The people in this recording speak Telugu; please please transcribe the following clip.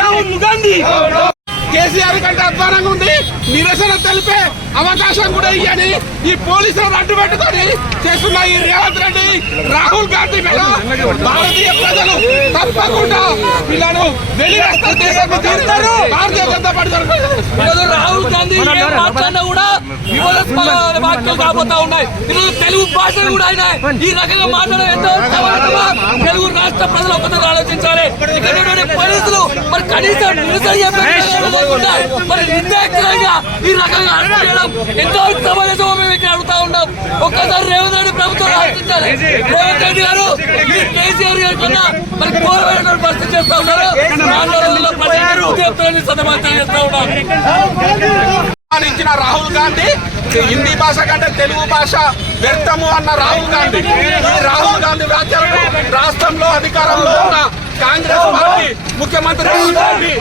రాహుల్ గాంధీ కేసీఆర్ కంటే అధ్వానంగా ఉంది. నిరసన తెలిపే అవకాశం కూడా ఇయ్యని ఈ పోలీసులను అడ్డు పెట్టుకొని చేస్తున్న ఈ రేవంత్ రెడ్డి రాహుల్ గాంధీ మీద భారతీయ ప్రజలు తప్పకుండా వీళ్ళను వెలివేస్తారు. దేశాన్ని భారతీయ జనతా పార్టీ రాహుల్ గాంధీ మాట్లాడినా కూడా వివాదాస్పద వాక్యాలు కాబోతా ఉన్నాయి. ఈరోజు తెలుగు భాషను కూడా ఆయన ఈ రకంగా మాట్లాడడం ఎంతో తెలుగు రాష్ట్ర ప్రజలు ఒకసారి ఆలోచించాలి. ఇక్కడ పోలీసులు మరి కనీసం మరి నిర్దాక్షిణ్యంగా ఈ రకంగా అడగడం ఎంతో సమావేశం మేము ఇక్కడ అడుగుతా ఉన్నాం. ఒక్కసారి రేవంత్ రెడ్డి ప్రభుత్వం ఆలోచించాలి. రేవంత్ రెడ్డి గారు కేసీఆర్ గారి కన్నా మరి ఘోరమైన పరిస్థితి చేస్తా ఉన్నారు. చేస్తా ఉన్నారు. ఇచ్చిన రాహుల్ గాంధీ హిందీ భాష కంటే తెలుగు భాష వ్యర్థము అన్న రాహుల్ గాంధీ ఈ రాహుల్ గాంధీ వ్యాఖ్యలను రాష్ట్రంలో అధికారంలో ఉన్న కాంగ్రెస్ పార్టీ ముఖ్యమంత్రి రాహుల్ గాంధీ